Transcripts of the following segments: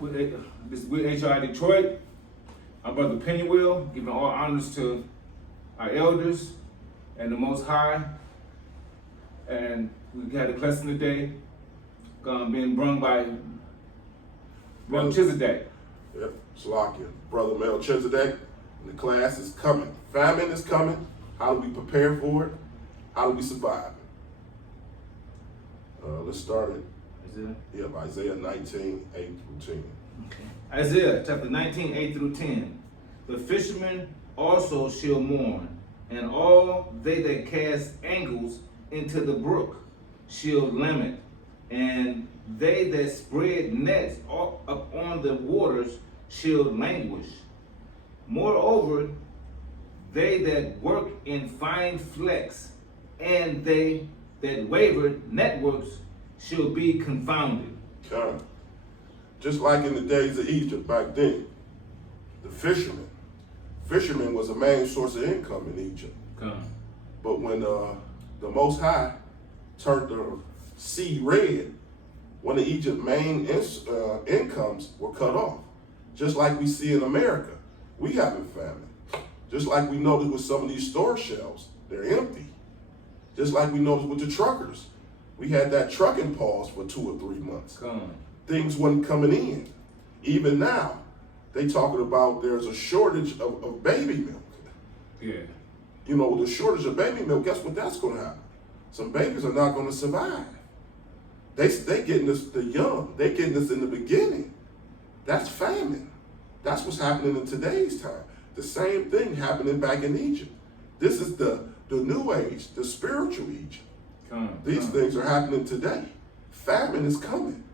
with HRI Detroit. Our brother Pennywell, giving all honors to our elders and the Most High. And we had a lesson today, being brung by Melchizedek. Yep, Salakia. Brother Melchizedek, and the class is coming. Famine is coming. How do we prepare for it? How do we survive it? Let's start at Isaiah 19, 8 through 10. Okay. Isaiah chapter 19, 8 through 10. The fishermen also shall mourn, and all they that cast angles into the brook shall lament, and they that spread nets upon the waters shall languish. Moreover, they that work in fine flecks, and they that wavered networks shall be confounded. Just like in the days of Egypt back then, the fishermen was a main source of income in Egypt. But when the Most High turned the sea red, one of Egypt's main incomes were cut off. Just like we see in America, we having famine. Just like we noticed with some of these store shelves, they're empty. Just like we noticed with the truckers, we had that trucking pause for 2 or 3 months. Things wasn't coming in. Even now, they talking about there's a shortage of baby milk. Yeah. You know, with a shortage of baby milk, guess what that's going to happen? Some babies are not going to survive. They getting this, the young, they getting this in the beginning. That's famine. That's what's happening in today's time. The same thing happening back in Egypt. This is the new age, the spiritual Egypt. These things are happening today. Famine is coming.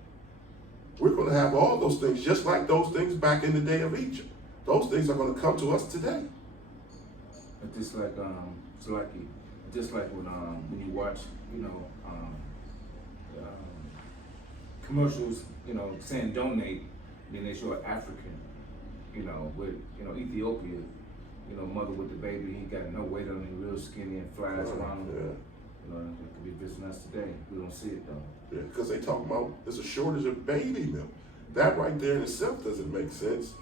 We're going to have all those things, just like those things back in the day of Egypt. Those things are going to come to us today. But just like when you watch, commercials, saying donate, then they show an African, with Ethiopia, mother with the baby, he got no weight on him, real skinny and flies around. Yeah. It could be visiting us today. We don't see it though. Yeah, because they talk about there's a shortage of baby milk. That right there in itself doesn't make sense,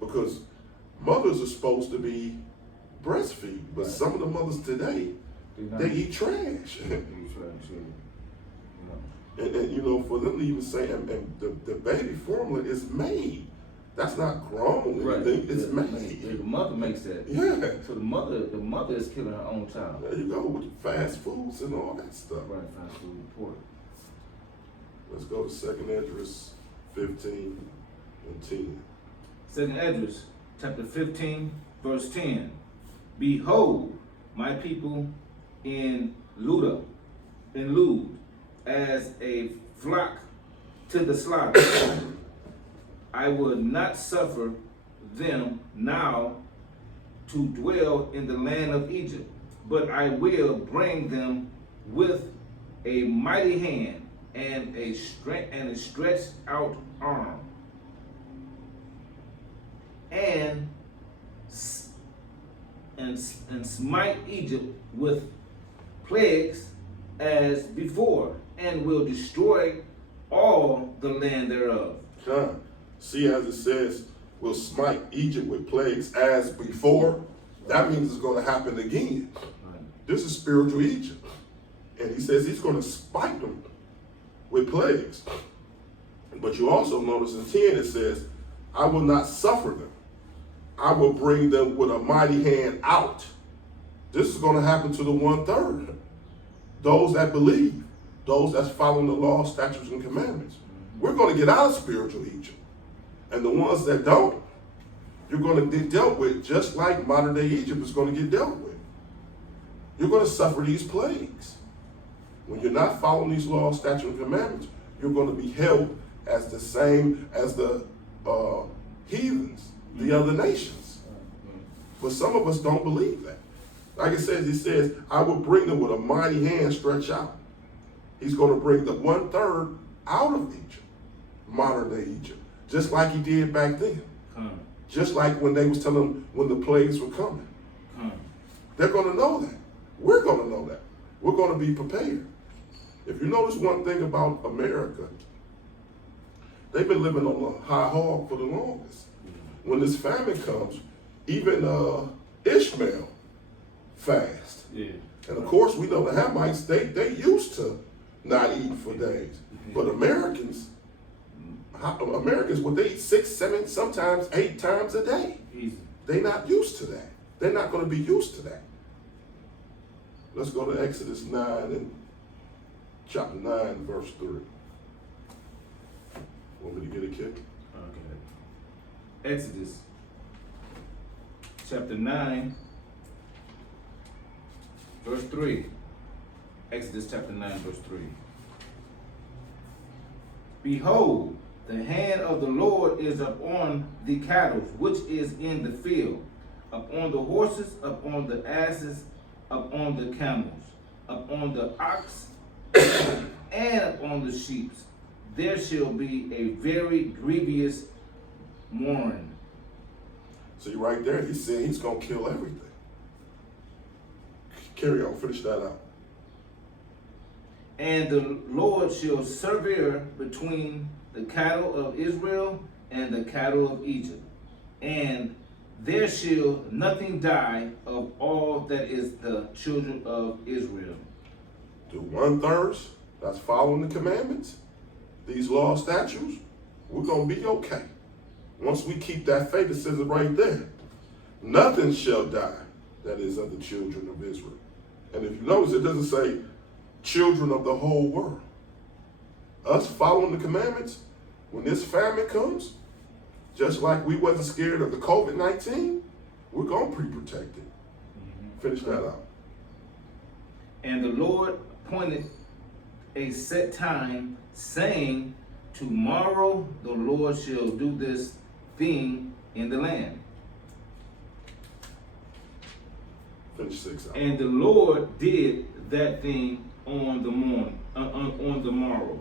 because mothers are supposed to be breastfeed, but some of the mothers today, they eat trash. And for them to even say, and the baby formula is made. That's not grown. Right. It's made. The mother makes that. Yeah. So the mother is killing her own child. There you go, with fast foods and all that stuff. Right, fast food and pork. Let's go to 2 Esdras 15 and 10. 2 Esdras chapter 15, verse 10. Behold, my people in Lud, as a flock to the slaughter. I will not suffer them now to dwell in the land of Egypt, but I will bring them with a mighty hand and a stretched out arm, and smite Egypt with plagues as before, and will destroy all the land thereof. See, as it says, we'll smite Egypt with plagues as before. That means it's going to happen again. This is spiritual Egypt. And he says he's going to spite them with plagues. But you also notice in 10 it says, I will not suffer them. I will bring them with a mighty hand out. This is going to happen to the 1/3. Those that believe, those that's following the law, statutes, and commandments. We're going to get out of spiritual Egypt. And the ones that don't, you're going to get dealt with just like modern day Egypt is going to get dealt with. You're going to suffer these plagues. When you're not following these laws, statutes, and commandments, you're going to be held as the same as the heathens, the other nations. But some of us don't believe that. Like it says, I will bring them with a mighty hand stretched out. He's going to bring the 1/3 out of Egypt, modern day Egypt. Just like he did back then. Just like when they was telling them when the plagues were coming. They're going to know that. We're going to know that. We're going to be prepared. If you notice one thing about America, They've been living on a high hog for the longest. When this famine comes, even Ishmael fast. Yeah. And of course, we know the Hamites, they used to not eating for days. But Americans, what they eat 6, 7, sometimes 8 times a day. Easy. They're not used to that. They're not going to be used to that. Let's go to Exodus 9 and chapter 9, verse 3. Want me to get a kick? Okay. Exodus chapter 9, verse 3. Exodus chapter 9, verse 3. Behold, the hand of the Lord is upon the cattle which is in the field, upon the horses, upon the asses, upon the camels, upon the ox, and upon the sheep. There shall be a very grievous mourning. See, right there, he's saying he's going to kill everything. Carry on, finish that out. And the Lord shall sever between the cattle of Israel and the cattle of Egypt. And there shall nothing die of all that is the children of Israel. The 1/3 that's following the commandments, these law statutes, we're going to be okay. Once we keep that faith, it says it right there. Nothing shall die that is of the children of Israel. And if you notice, it doesn't say children of the whole world. Us following the commandments, when this famine comes, just like we wasn't scared of the COVID-19, we're going to be protected. Finish that out. And the Lord appointed a set time, saying, tomorrow the Lord shall do this thing in the land. Finish 6 out. And the Lord did that thing on the morrow,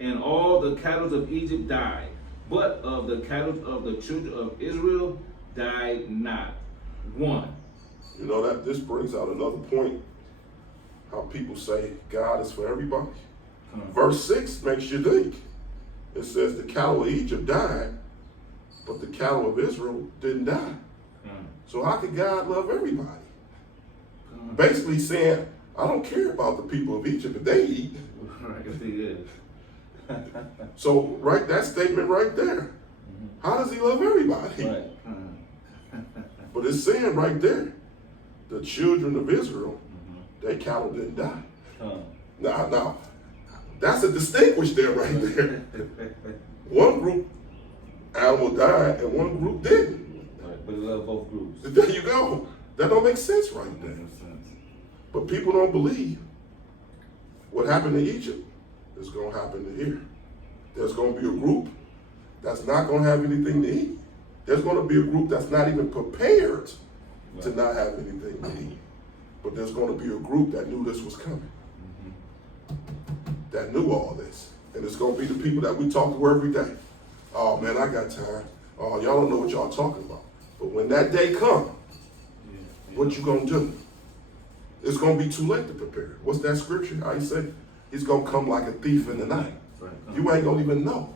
and all the cattle of Egypt died, but of the cattle of the children of Israel died not one. You know that this brings out another point, how people say God is for everybody. Verse 6 makes you think. It says the cattle of Egypt died, but the cattle of Israel didn't die. So how could God love everybody? Basically saying, I don't care about the people of Egypt if they eat. So right, that statement right there. How does he love everybody? Right. But it's saying right there, the children of Israel, their cattle didn't die. Now, that's a distinguish there right there. One group animal died and one group didn't. Right, but he loved both groups. There you go. That don't make sense right there. But people don't believe what happened to Egypt is going to happen to here. There's going to be a group that's not going to have anything to eat. There's going to be a group that's not even prepared to not have anything to eat. But there's going to be a group that knew this was coming. That knew all this. And it's going to be the people that we talk to every day. Oh man, I got time. Oh, y'all don't know what y'all talking about. But when that day comes, what you going to do? It's going to be too late to prepare. What's that scripture? How you say? He's going to come like a thief in the night. You ain't going to even know.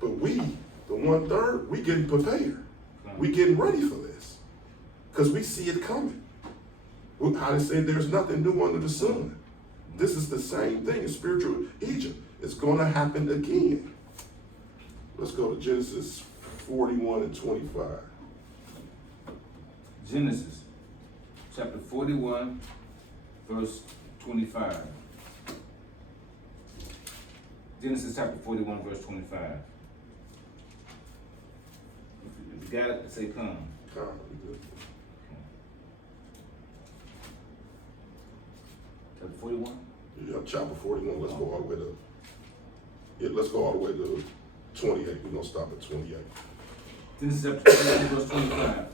But we, the 1/3, we getting prepared. We getting ready for this. Because we see it coming. How they say there's nothing new under the sun. This is the same thing in spiritual Egypt. It's going to happen again. Let's go to Genesis 41 and 25. Genesis chapter 41, verse 25. Genesis chapter 41, verse 25. If you got it, say come. Chapter 41? Yeah, chapter 41. Let's go all the way to. Yeah, let's go all the way to 28. We're gonna stop at 28. Genesis chapter 41, verse 25.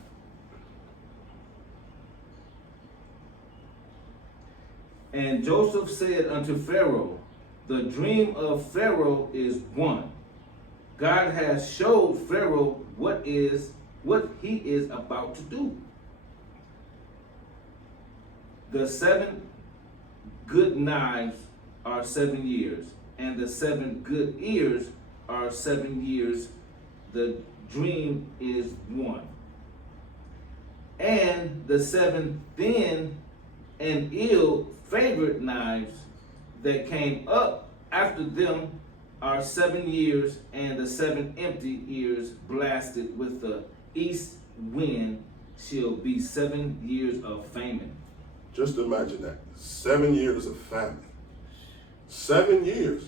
And Joseph said unto Pharaoh, the dream of Pharaoh is one. God has showed Pharaoh what he is about to do. The 7 good knives are 7 years, and the 7 good ears are 7 years. The dream is one. And the 7 thin and ill-favored knives that came up after them are 7 years, and the 7 empty ears blasted with the east wind shall be 7 years of famine. Just imagine that. 7 years of famine. 7 years.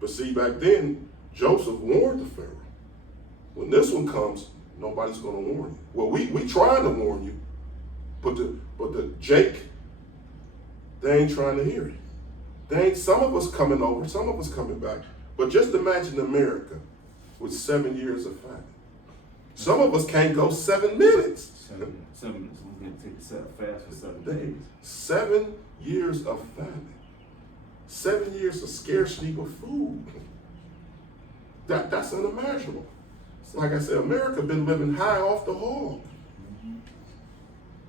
But see, back then, Joseph warned the Pharaoh. When this one comes, nobody's going to warn you. Well, we trying to warn you, but the Jake, they ain't trying to hear it. They ain't, some of us coming over, some of us coming back. But just imagine America with 7 years of famine. Some of us can't go 7 minutes. 7 minutes. We're going to take a fast for 7 days. 7 years of famine. 7 years of scarcity of food. That's unimaginable. Like I said, America been living high off the hog.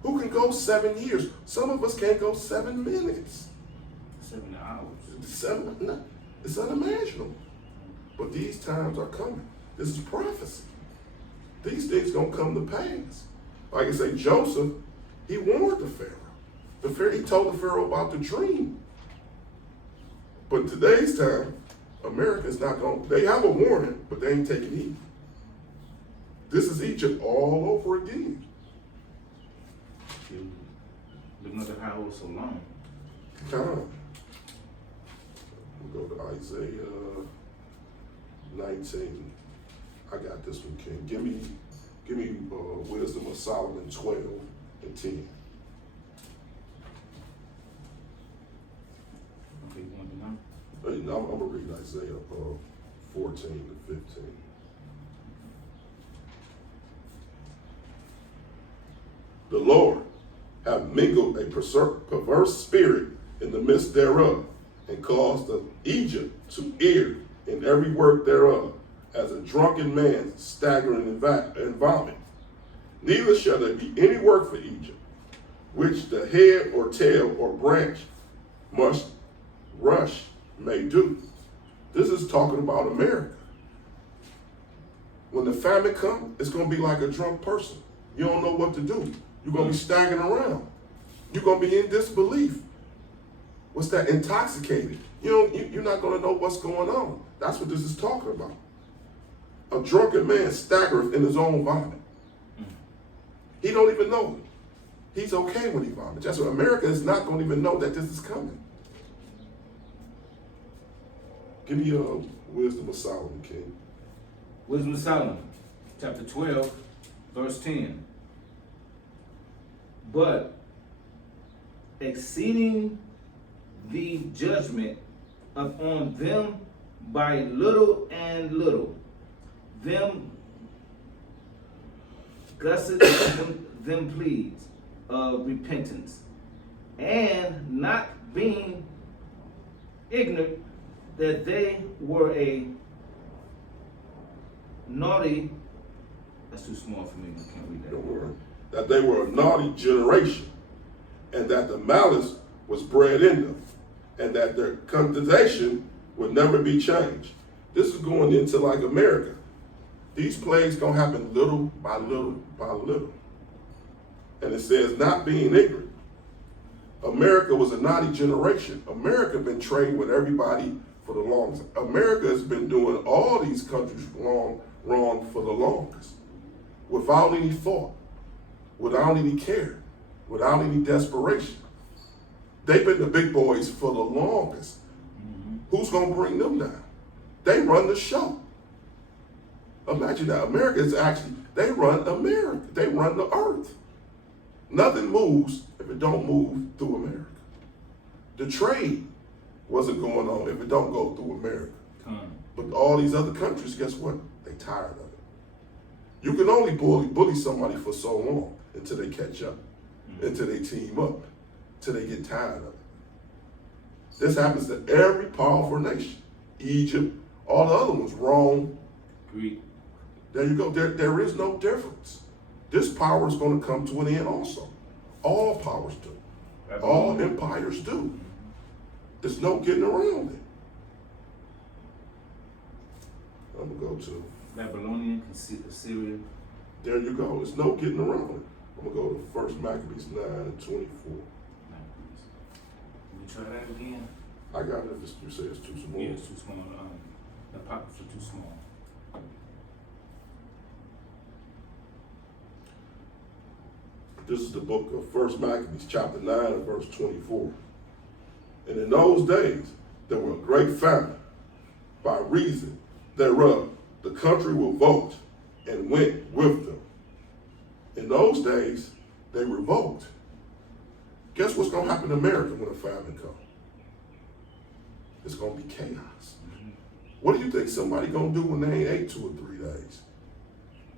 Who can go 7 years? Some of us can't go 7 minutes. 7 hours. It's unimaginable. But these times are coming. This is prophecy. These things gonna come to pass. Like I say, Joseph, he warned the Pharaoh. He told the Pharaoh about the dream. But today's time, America's not going to, they have a warning, but they ain't taking heed. This is Egypt all over again. Living under how so long. Time. We'll go to Isaiah 19. I got this one, King. Give me Wisdom of Solomon 12 and 10. Okay, you want to know? I'm going to read Isaiah 14 to 15. The Lord have mingled a perverse spirit in the midst thereof, and caused the Egypt to err in every work thereof, as a drunken man staggering in vomit. Neither shall there be any work for Egypt, which the head or tail or branch must rush may do. This is talking about America. When the famine comes, it's going to be like a drunk person. You don't know what to do. You're going to be staggering around. You're going to be in disbelief. What's that? Intoxicated. You're not going to know what's going on. That's what this is talking about. A drunken man staggereth in his own vomit. He don't even know it. He's okay when he vomits. That's what America is not going to even know that this is coming. Give me Wisdom of Solomon, King. Wisdom of Solomon, chapter 12, verse 10. But exceeding the judgment upon them by little and little, them gusset them pleads of repentance, and not being ignorant that they were a naughty, that's too small for me, I can't read that. Don't worry. That they were a naughty generation, and that the malice was bred in them, and that their condemnation would never be changed. This is going into like America. These plagues gonna happen little by little by little. And it says, not being ignorant. America was a naughty generation. America been trading with everybody for the longest. America has been doing all these countries wrong for the longest, without any thought, without any care, without any desperation. They've been the big boys for the longest. Who's gonna bring them down? They run the show. Imagine that. America is actually, they run America. They run the earth. Nothing moves if it don't move through America. The trade wasn't going on if it don't go through America. But all these other countries, guess what? They tired of it. You can only bully somebody for so long until they catch up, until they team up, until they get tired of it. This happens to every powerful nation. Egypt, all the other ones, Rome. Greek. There you go. There is no difference. This power is going to come to an end also. All powers do. All empires do. There's no getting around it. I'm gonna go to. Babylonian, Assyria. There you go. There's no getting around it. I'm gonna go to 1 Maccabees 9:24. We try that again. I got it. If you say it's too small. Yeah, it's too small. The pockets are too small. This is the book of 1 Maccabees, chapter 9, and verse 24. And in those days, there were a great famine. By reason thereof, the country revolted and went with them. In those days, they revolt. Guess what's going to happen in America when a famine comes? It's going to be chaos. What do you think somebody going to do when they ain't ate 2 or 3 days?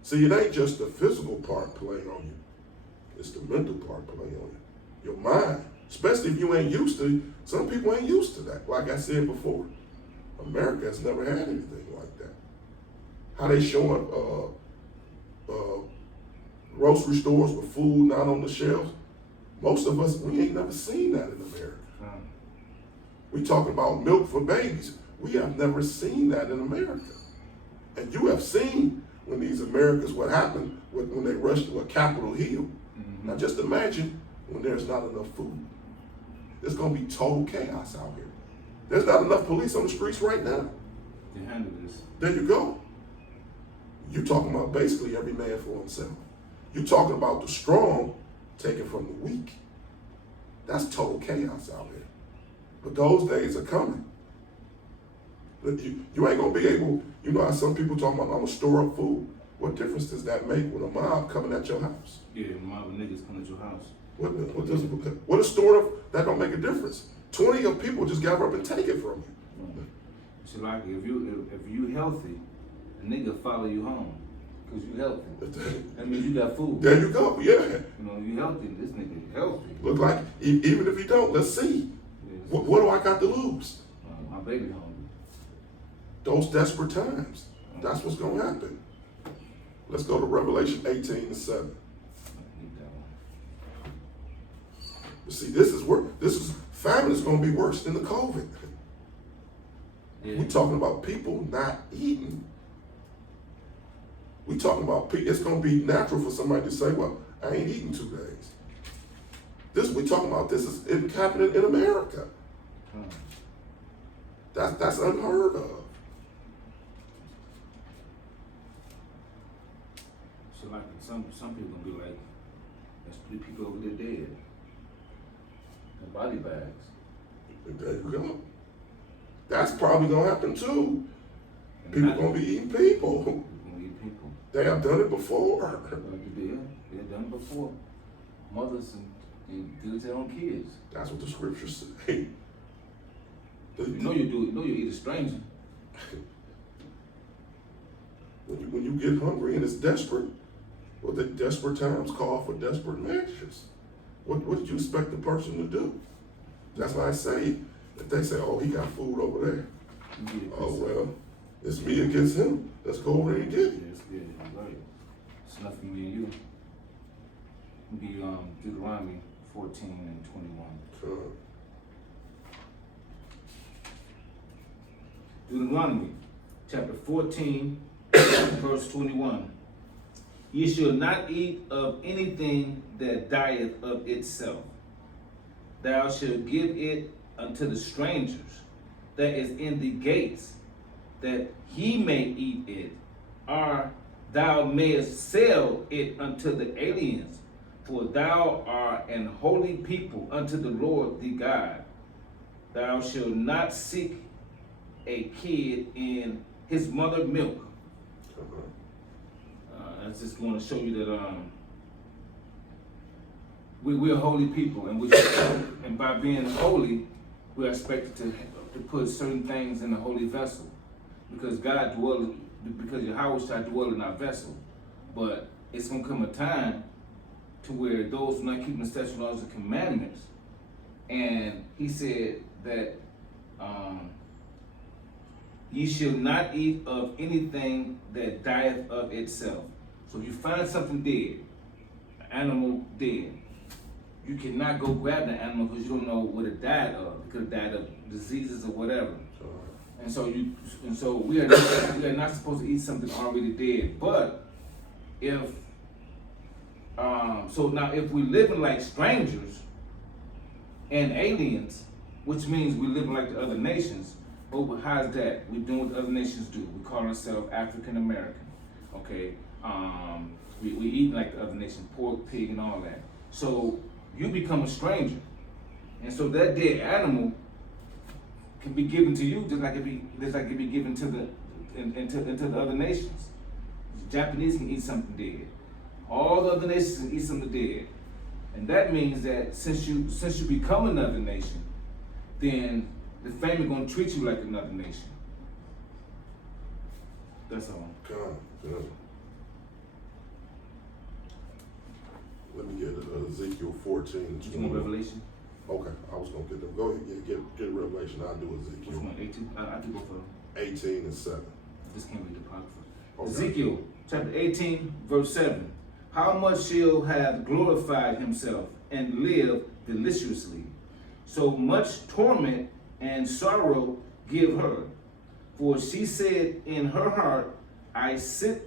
See, it ain't just the physical part playing on you. It's the mental part playing on you. Your mind, especially if you ain't used to, some people ain't used to that. Like I said before, America has never had anything like that. How they showing grocery stores with food not on the shelves. Most of us, we ain't never seen that in America. We talking about milk for babies. We have never seen that in America. And you have seen when these Americans, what happened when they rushed to a Capitol Hill. Now just imagine when there's not enough food. There's gonna be total chaos out here. There's not enough police on the streets right now. To handle this. There you go. You're talking about basically every man for himself. You're talking about the strong taken from the weak. That's total chaos out here. But those days are coming. But you ain't gonna be able, you know how some people talk about, I'm gonna store up food. What difference does that make with a mob coming at your house? Yeah, a mob of niggas coming at your house. What is stored up? That don't make a difference. 20 of people just gather up and take it from you. So like if you healthy, a nigga follow you home because you healthy. That means you got food. There you go. Yeah. You know you healthy. This nigga healthy. Look like even if you don't, let's see. Yeah, What do I got to lose? My baby hungry. Those desperate times. That's what's gonna happen. Let's go to Revelation 18:7. But see, this is famine is gonna be worse than the COVID. Yeah. We're talking about people not eating. We're talking about it's gonna be natural for somebody to say, well, I ain't eating 2 days. We're talking about this is happening in America. That's unheard of. So like some people gonna be like, there's 3 people over there dead. In body bags. There you go. That's probably gonna happen too. And People gonna be eating people. People gonna eat people. They have done it before. They've done it before. Mothers and do it to their own kids. That's what the scriptures say. You know you do it. You know you eat a stranger. When you get hungry and it's desperate, well, the desperate times call for desperate measures. What did you expect the person to do? That's why I say, if they say, oh, he got food over there. Oh, well, it's me against him. Let's go over there and get it. Yeah, it's good. You're right. It's nothing me and you. It'll be Deuteronomy 14 and 21. Deuteronomy chapter 14, verse 21. Ye shall not eat of anything that dieth of itself. Thou shalt give it unto the strangers that is in the gates, that he may eat it, or thou mayest sell it unto the aliens, for thou art an holy people unto the Lord thy God. Thou shalt not seek a kid in his mother milk. That's just going to show you that we're holy people, and by being holy, we're expected to put certain things in a holy vessel, because Yahweh shall dwell in our vessel. But it's going to come a time to where those who are not keeping the statutes, laws, and commandments, and he said that ye shall not eat of anything that dieth of itself. So if you find something dead, an animal dead, you cannot go grab the animal because you don't know what it died of. It could have died of diseases or whatever. And so we are not supposed to eat something already dead. But if so now if we living like strangers and aliens, which means we living like the other nations, but how's that? We doing what other nations do. We call ourselves African American. Okay. We eat like the other nation, pork, pig, and all that. So you become a stranger, and so that dead animal can be given to you, just like it be given to the other nations. The Japanese can eat something dead. All the other nations can eat something dead, and that means that since you become another nation, then the family gonna treat you like another nation. That's all. God. Let me get Ezekiel 14. You want Revelation? Okay, I was gonna get them. Go ahead, get Revelation. I'll do Which Ezekiel one? 18? I do go for 18 and 7. I just can't read the Apocrypha. Okay. Ezekiel chapter 18, verse 7. How much she'll have glorified himself and live deliciously. So much torment and sorrow give her. For she said in her heart, I set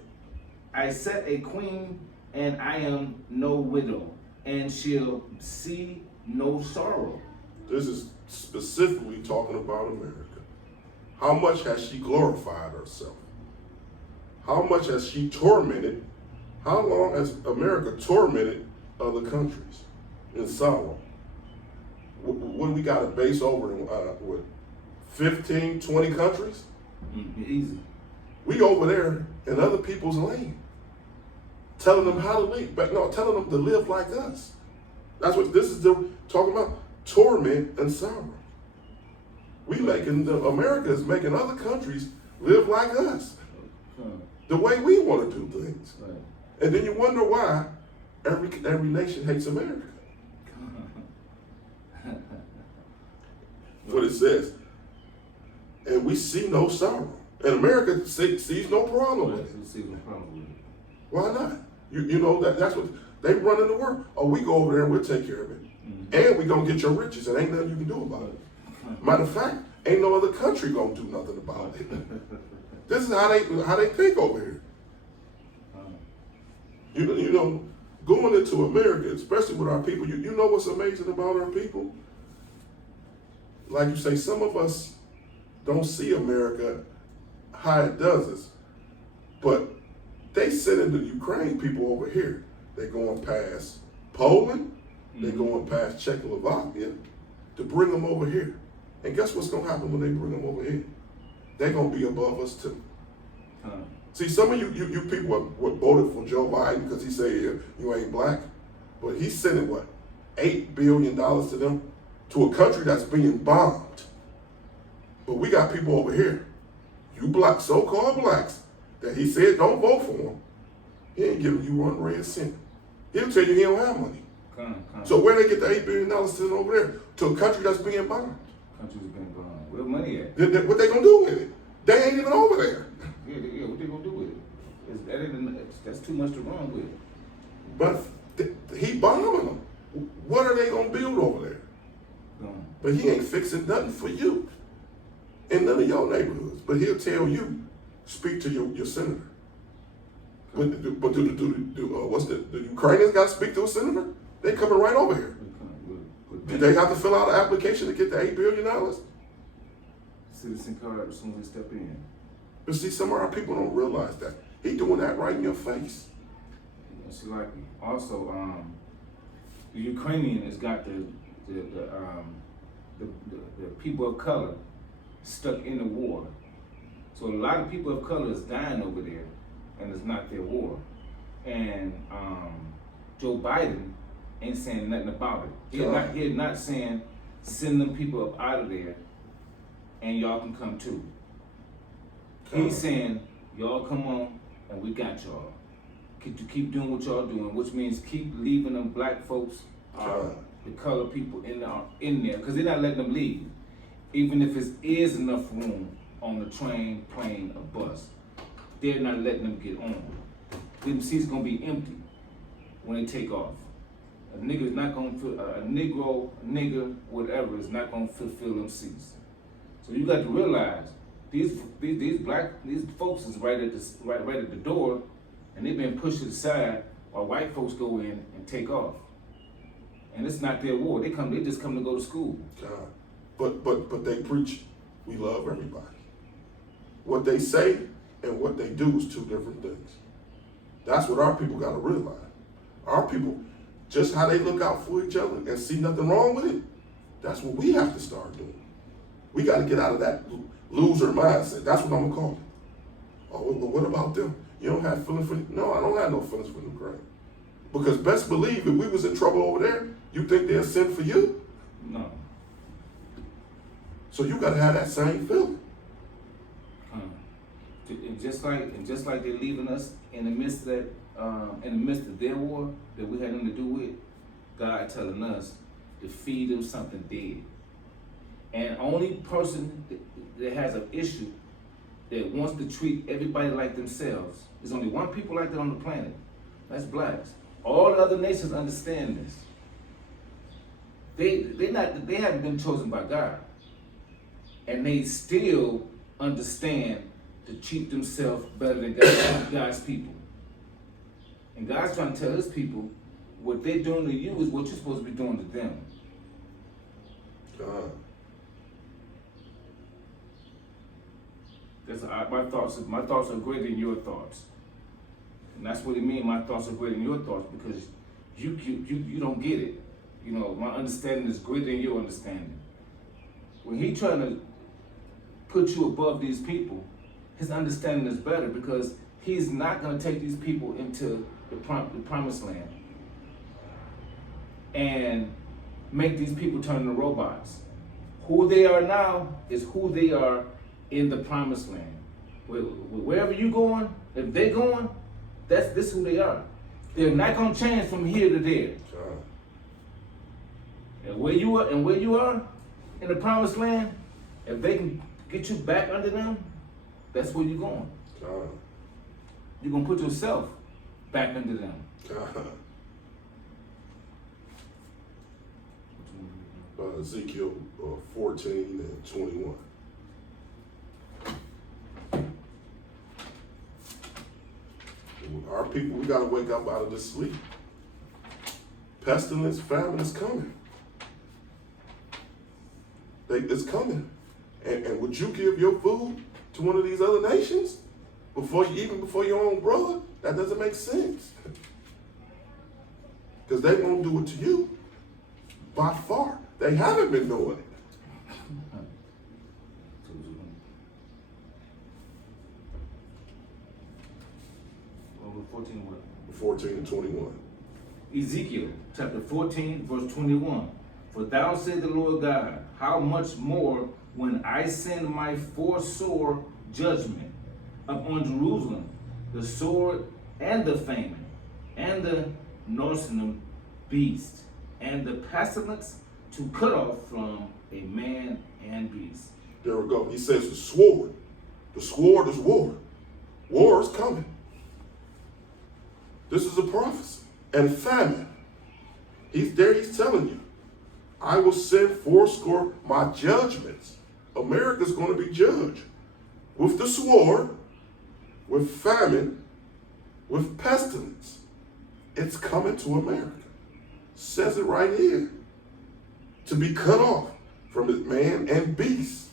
a queen, and I am no widow, and she'll see no sorrow. This is specifically talking about America. How much has she glorified herself? How much has she tormented? How long has America tormented other countries in sorrow? What we got to base over in, 15, 20 countries? Easy. We over there in other people's land, telling them how to live, but no, telling them to live like us. That's what this is talking about, torment and sorrow. America is making other countries live like us, the way we want to do things. Right. And then you wonder why every nation hates America. What it says. And we see no sorrow. And America sees no problem with it. We see no problem with it. Why not? You know that's what they run in the world. Oh, we go over there and we'll take care of it. Mm-hmm. And we gonna get your riches and ain't nothing you can do about it. Matter of fact, ain't no other country gonna do nothing about it. This is how they think over here. You know, going into America, especially with our people, you know what's amazing about our people? Like you say, some of us don't see America how it does us. But they sending the Ukraine people over here. They're going past Poland, they're going past Czechoslovakia to bring them over here. And guess what's gonna happen when they bring them over here? They're gonna be above us too. See, some of you people voted for Joe Biden because he said you ain't black, but he's sending what, $8 billion to them, to a country that's being bombed. But we got people over here, you black, so-called blacks, that he said don't vote for him. He ain't giving you one red cent. He'll tell you he don't have money. So where they get the $8 billion sent over there? To a country that's being bombed. Country's being bombed. Where money at? What they gonna do with it? They ain't even over there. Yeah, what they gonna do with it? That's too much to run with. But he bombing them. What are they gonna build over there? But he ain't fixing nothing for you in none of your neighborhoods. But he'll tell you, speak to your senator. But the Ukrainians got to speak to a senator? They coming right over here. Did they have to fill out an application to get the $8 billion? Citizen card as soon as they step in. But see, some of our people don't realize that. He doing that right in your face. It's like also the Ukrainian has got the people of color stuck in the war. So a lot of people of color is dying over there, and it's not their war. And Joe Biden ain't saying nothing about it. He's not saying send them people up out of there, and y'all can come too. He's saying y'all come on, and we got y'all. Keep doing what y'all doing, which means keep leaving them black folks, the color people in there, because they're not letting them leave, even if it is enough room on the train, plane, or bus. They're not letting them get on. Them seats gonna be empty when they take off. A nigga is not gonna fill, a nigger, whatever, is not gonna fulfill them seats. So you got to realize these folks is right at the door, and they've been pushed aside while white folks go in and take off. And it's not their war. They just come to go to school. God. But they preach, we love everybody. What they say and what they do is two different things. That's what our people got to realize. Our people, just how they look out for each other and see nothing wrong with it, that's what we have to start doing. We got to get out of that loser mindset. That's what I'm going to call it. Oh, well, what about them? You don't have feelings for them? No, I don't have no feelings for them, Craig. Because best believe if we was in trouble over there, you think they'll send for you? No. So you got to have that same feeling. And just like they're leaving us in the midst of their war that we had nothing to do with, God telling us to feed them something dead. And only person that has an issue that wants to treat everybody like themselves, there's only one people like that on the planet. That's blacks. All the other nations understand this. They haven't been chosen by God, and they still understand to treat themselves better than God's people. And God's trying to tell his people, what they're doing to you is what you're supposed to be doing to them. My thoughts are greater than your thoughts. And that's what it means, my thoughts are greater than your thoughts, because you don't get it. You know, my understanding is greater than your understanding. When he's trying to put you above these people, his understanding is better, because he's not going to take these people into the promised land and make these people turn into robots. Who they are now is who they are in the promised land. Wherever you going, if they're going, this who they are. They're not going to change from here to there. And where you are in the promised land, if they can get you back under them, that's where you're going. You're going to put yourself back under them. Ezekiel 14 and 21. Our people, we got to wake up out of this sleep. Pestilence, famine is coming. It's coming. And would you give your food to one of these other nations before your own brother? That doesn't make sense. Because they won't do it to you. By far. They haven't been doing it. 14 and 21. Ezekiel chapter 14, verse 21. For thou said the Lord God, how much more when I send my foresore judgment upon Jerusalem, the sword and the famine, and the noisome beast, and the pestilence, to cut off from a man and beast. There we go. He says the sword. The sword is war. War is coming. This is a prophecy. And famine. He's telling you, I will send fourscore my judgments. America's going to be judged with the sword, with famine, with pestilence. It's coming to America. Says it right here. To be cut off from his man and beast.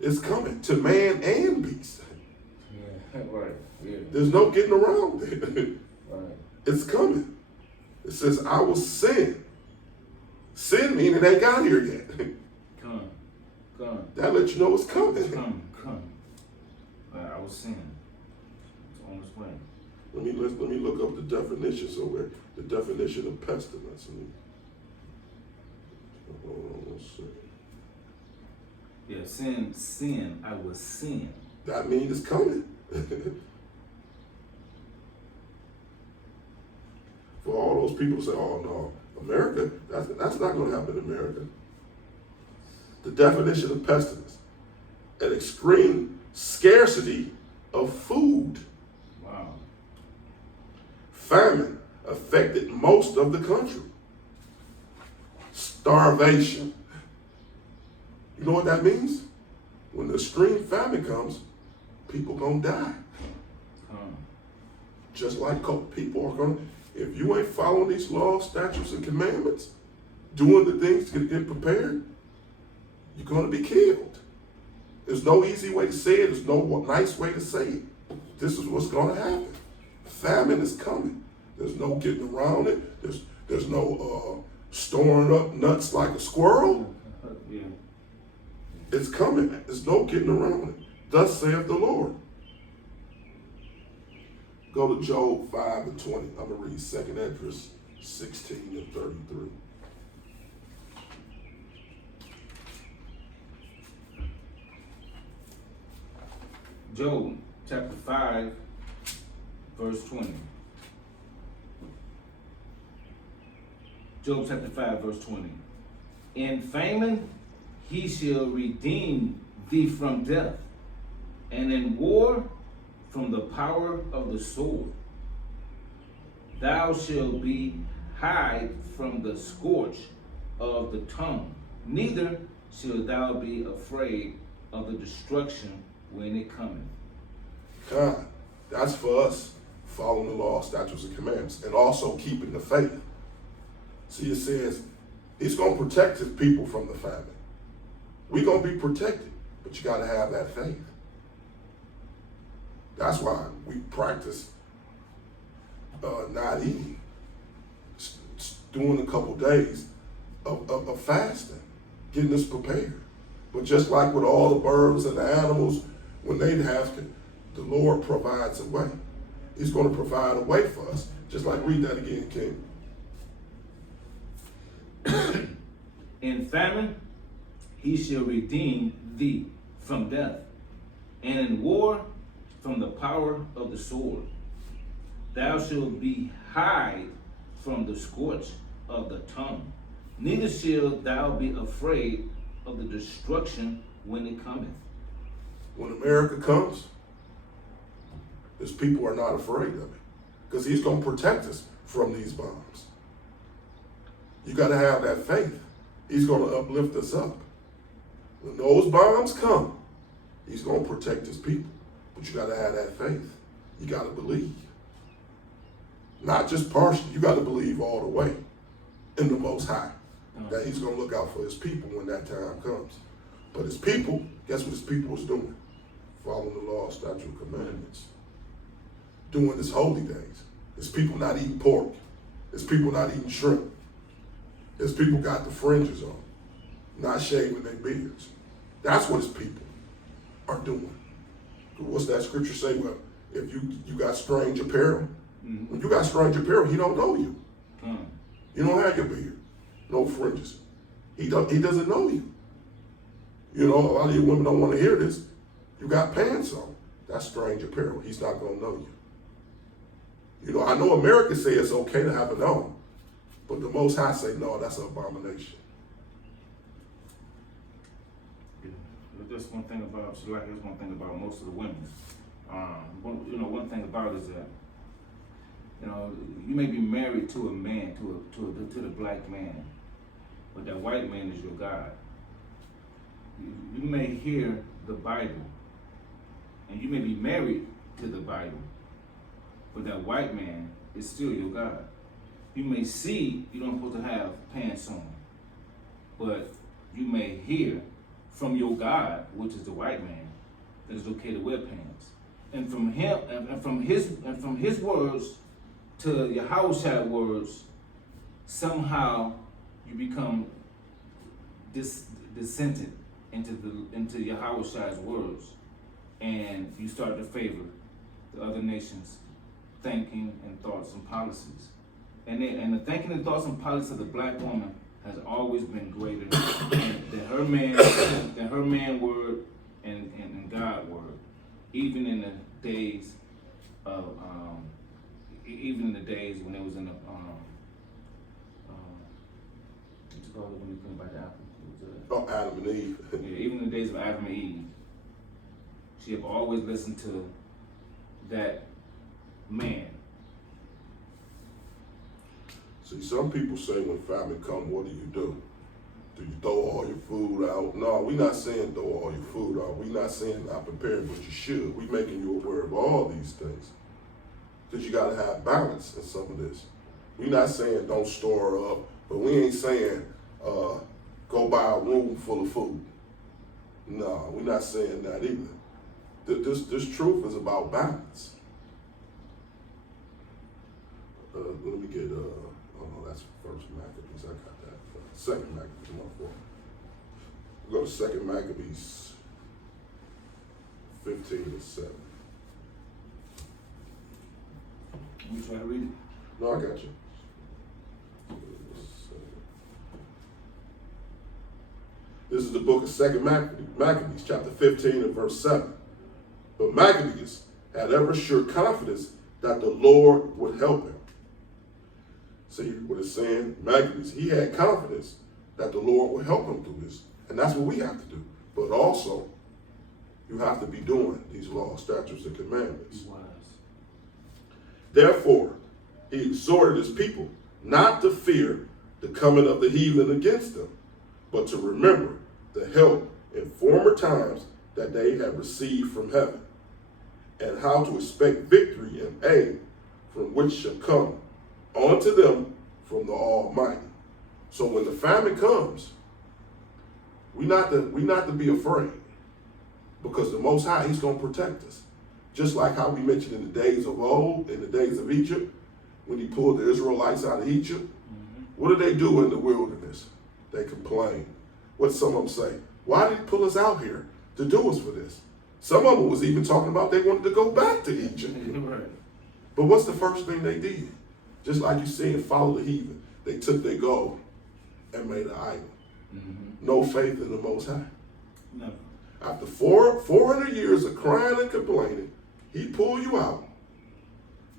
It's coming to man and beast. Yeah, right. Yeah. There's no getting around it. Right. It's coming. It says, I will send. Send meaning they got here yet. Come. That lets you know it's coming. Come. I will send. It's on its way. Let me look up the definition. So the definition of pestilence. Hold on one second. Yeah, sin, I will sin. That means it's coming. For all those people say, oh no, America, that's not going to happen in America. The definition of pestilence, an extreme scarcity of food. Wow. Famine affected most of the country. Starvation. You know what that means? when the extreme famine comes, people gonna die. Just like people are gonna, if you ain't following these laws, statutes, and commandments, doing the things to get prepared, you're gonna be killed. There's no easy way to say it. There's no nice way to say it. This is what's gonna happen. Famine is coming. There's no getting around it. There's no storing up nuts like a squirrel. Yeah. It's coming. There's no getting around it. Thus saith the Lord. Go to Job 5:20. I'm going to read 2nd Esdras 16:33. Job chapter 5, verse 20. Job chapter 5, verse 20. In famine he shall redeem thee from death, and in war from the power of the sword. Thou shalt be hid from the scourge of the tongue, neither shalt thou be afraid of the destruction when it cometh. God, that's for us following the law, statutes, and commandments, and also keeping the faith. See, it says he's going to protect his people from the famine. We're going to be protected, but you got to have that faith. That's why we practice not eating, doing a couple days of fasting, getting us prepared. But just like with all the birds and the animals, when they have to, the Lord provides a way. He's going to provide a way for us. Just like, read that again, King. In famine he shall redeem thee from death, and in war from the power of the sword. Thou shalt be hid from the scorch of the tongue, neither shalt thou be afraid of the destruction when it cometh. When America comes, his people are not afraid of it, because he's going to protect us from these bombs. You got to have that faith. He's going to uplift us up. When those bombs come, he's going to protect his people. But you got to have that faith. You got to believe. Not just partially. You got to believe all the way in the Most High, that he's going to look out for his people when that time comes. But his people, guess what his people was doing? Following the law, statute, commandments. Doing his holy days. His people not eating pork. His people not eating shrimp. His people got the fringes on, not shaving their beards. That's what his people are doing. What's that scripture say? Well, if you got strange apparel, when you got strange apparel, he don't know you. You don't have your beard, no fringes. He doesn't know you. You know, a lot of you women don't want to hear this. You got pants on. That's strange apparel. He's not going to know you. You know, I know America say it's okay to have it on, but the Most High say, no, that's an abomination. Just one thing about Shalak, there's one thing about most of the women. One thing about it is that, you may be married to a man, to the black man, but that white man is your God. You may hear the Bible, and you may be married to the Bible, but that white man is still your God. You may see you don't supposed to have pants on, but you may hear from your God, which is the white man, that it's okay to wear pants. And from him, and from his words to Yahushua's words, somehow you become dissented into Yahushua's words, and you start to favor the other nations' thinking and thoughts and policies. And the thinking and thoughts and policies of the black woman has always been greater than her man word and God word. Even in the days of when it was in the what's it called when you came back to Apple? Adam and Eve. Yeah, even in the days of Adam and Eve, she have always listened to that man. See, some people say when famine comes, what do? Do you throw all your food out? No, we're not saying throw all your food out. We're not saying not prepared, but you should. We're making you aware of all these things. Because you got to have balance in some of this. We're not saying don't store up, but we ain't saying go buy a room full of food. No, we're not saying that either. This truth is about balance. Let me get, oh no, that's first Maccabees. I got that. Second Maccabees, my fault. We'll go to Second Maccabees 15:7. You try to read it? No, I got you. This is the book of Second Maccabees, chapter 15 and verse 7. But Maccabees had ever sure confidence that the Lord would help him. See what it's saying? Maccabees, he had confidence that the Lord would help him through this. And that's what we have to do. But also, you have to be doing these laws, statutes, and commandments. Wise. Therefore, he exhorted his people not to fear the coming of the heathen against them, but to remember the help in former times that they had received from heaven, and how to expect victory and aid from which shall come unto them from the Almighty. So when the famine comes, we not to be afraid, because the Most High, he's going to protect us. Just like how we mentioned in the days of old, in the days of Egypt, when he pulled the Israelites out of Egypt. What did they do in the wilderness? They complained. What some of them say? Why did he pull us out here to do us for this? Some of them was even talking about they wanted to go back to Egypt. Right. But what's the first thing they did? Just like you see in Follow the Heathen, they took their gold and made an idol. No faith in the Most High. No. After 400 years of crying and complaining, he pulled you out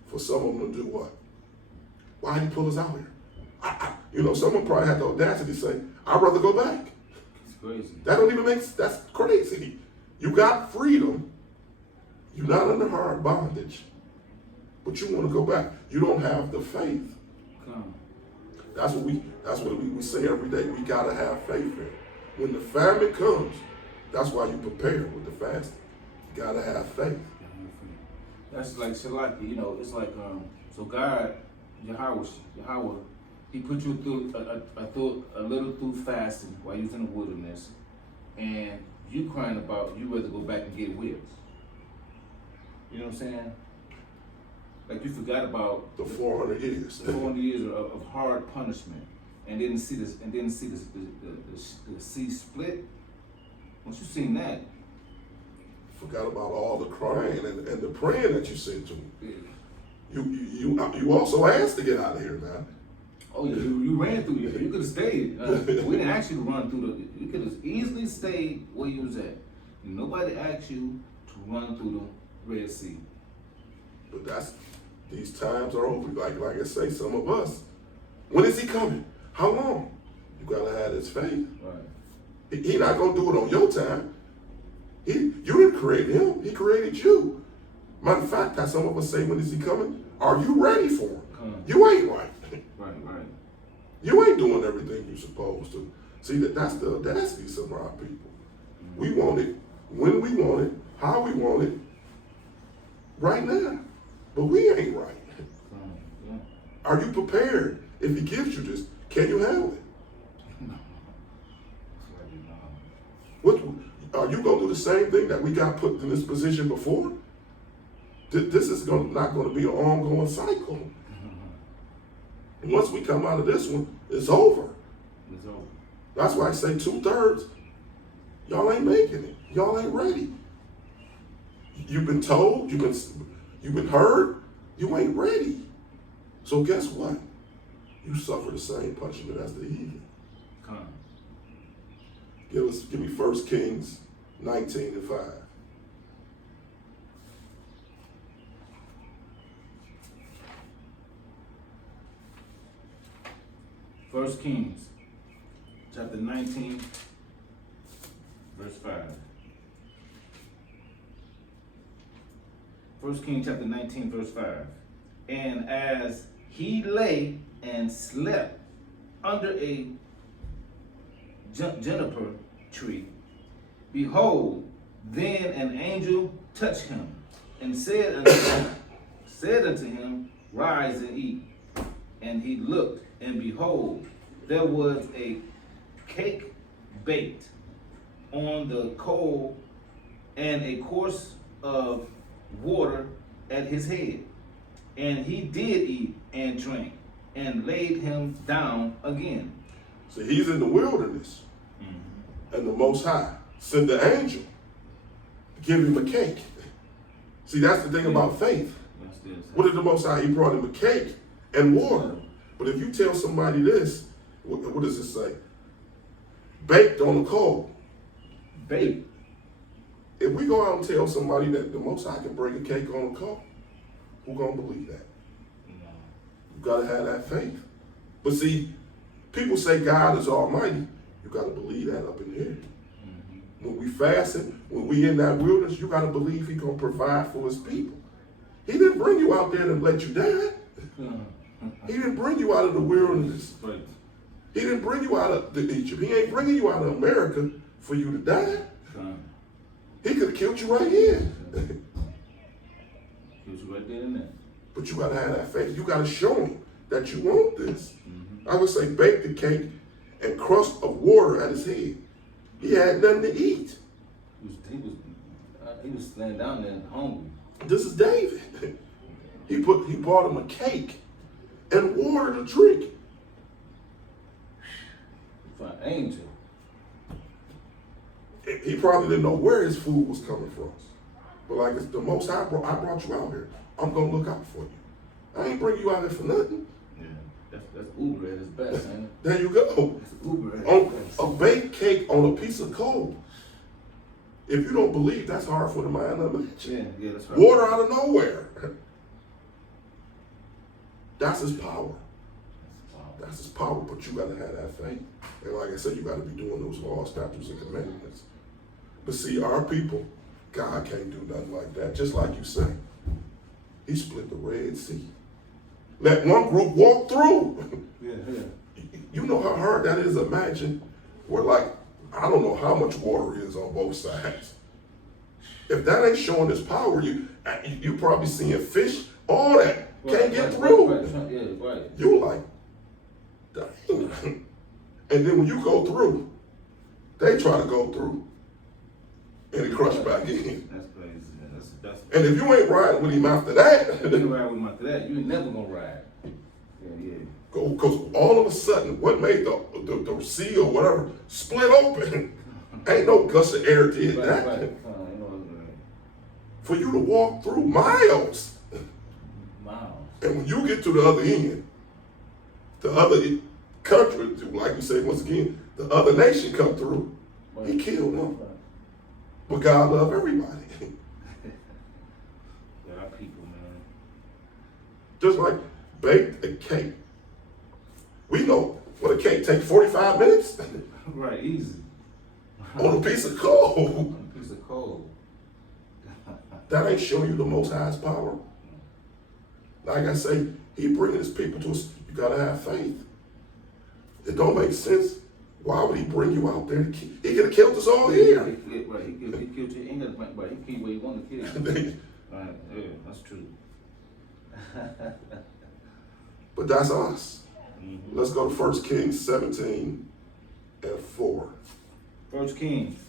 for some of them to do what? Why did he pull us out here? Someone probably had the audacity to say, I'd rather go back. It's crazy. That don't even make sense. That's crazy. You got freedom. You're not under hard bondage, but you want to go back. You don't have the faith. Come. That's what we say every day. We gotta have faith in. When the famine comes, that's why you prepare with the fasting. You gotta have faith. That's like Shalaki, it's like so God, Yahweh, he put you through a little through fasting while you was in the wilderness, and you crying about you rather go back and get whips. You know what I'm saying? Like you forgot about The 400 years. the 400 years of hard punishment, and didn't see the sea split. Once you seen that, Forgot about all the crying and the praying that you sent to him. yeah. You also asked to get out of here now. Oh yeah, you ran through here. You could have stayed. We didn't ask you to run through you could have easily stayed where you was at. Nobody asked you to run through the Red Sea. But these times are over. Like I say, some of us. When is he coming? How long? You gotta have this faith. Right. He not gonna do it on your time. You didn't create him. He created you. Matter of fact, how some of us say, when is he coming? Are you ready for him? You ain't right. Right. You ain't doing everything you're supposed to. See, that's the audacity of some of our people. We want it when we want it, how we want it, right now. But we ain't right. Yeah. Are you prepared? If he gives you this, can you handle it? No. What are you gonna do the same thing that we got put in this position before? This is not gonna be an ongoing cycle. And once we come out of this one, it's over. It's over. That's why I say 2/3. Y'all ain't making it. Y'all ain't ready. You've been told. You've been heard. You ain't ready. So guess what? You suffer the same punishment as the heathen. Come. Give me 1 Kings 19:5. First Kings, chapter 19, verse 5. 1 Kings chapter 19, verse 5. And as he lay and slept under a juniper tree. Behold, then an angel touched him, and said unto him, Rise and eat. And he looked, and behold, there was a cake baked on the coal, and a course of water at his head. And he did eat and drink, and laid him down again. So he's in the wilderness, and the Most High sent the angel to give him a cake. See, that's the thing about faith. What did the Most High? He brought him a cake and water. But if you tell somebody this, what does it say? Baked on the coal. Baked. If we go out and tell somebody that the Most High can bring a cake on the coal, who gonna believe that? You gotta have that faith. But see, people say God is almighty. You gotta believe that up in here. When we fasting, when we in that wilderness, you gotta believe He gonna provide for His people. He didn't bring you out there to let you die. He didn't bring you out of the wilderness. Right. He didn't bring you out of Egypt. He ain't bringing you out of America for you to die. He could have killed you right here. Killed you right there and there. But you gotta have that faith. You gotta show Him that you want this. I would say bake the cake and crust of water at his head. He had nothing to eat. He was laying down there hungry. This is David. He bought him a cake and water to drink. For an angel. He probably didn't know where his food was coming from. But like it's the Most High, I brought you out here. I'm gonna look out for you. I ain't bring you out here for nothing. Yeah, that's Uber at its best, ain't it? There you go. That's Uber at On its best. a baked cake on a piece of coal. If you don't believe, that's hard for the mind to imagine. Yeah, that's right. Water out of nowhere. That's His power. That's His power, but you gotta have that faith. And like I said, you gotta be doing those laws, statutes, and commandments. But see, our people, God can't do nothing like that. Just like you say, He split the Red Sea. Let one group walk through. Yeah. You know how hard that is? Imagine where I don't know how much water is on both sides. If that ain't showing His power, you probably seeing fish, all that, can't get through. Right. Yeah, right. You like, dang. And then when you go through, they try to go through, and it crush back in. That's crazy. That's And if you ain't riding with Him after that, you ain't ride with him after that, you ain't never gonna ride. Yeah. because all of a sudden, what made the sea or whatever split open? Ain't no gust of air did that. Right. For you to walk through miles. Miles. And when you get to the other end, the other country, like you say once again, the other nation come through, He killed them. But God loved everybody. Yeah, our people, man. Just like baked a cake. We know what a cake takes 45 minutes Right, easy. on a piece of coal. On a piece of coal. That ain't showing you the Most High's power. Like I say, He bringing His people to us. You gotta have faith. It don't make sense. Why would He bring you out there to kill? He could have killed us all here. Right, he killed you. Ain't got right. He killed where you want to kill you. Right, yeah, that's true. But that's us. Let's go to 1 Kings 17 and 4. 1 Kings,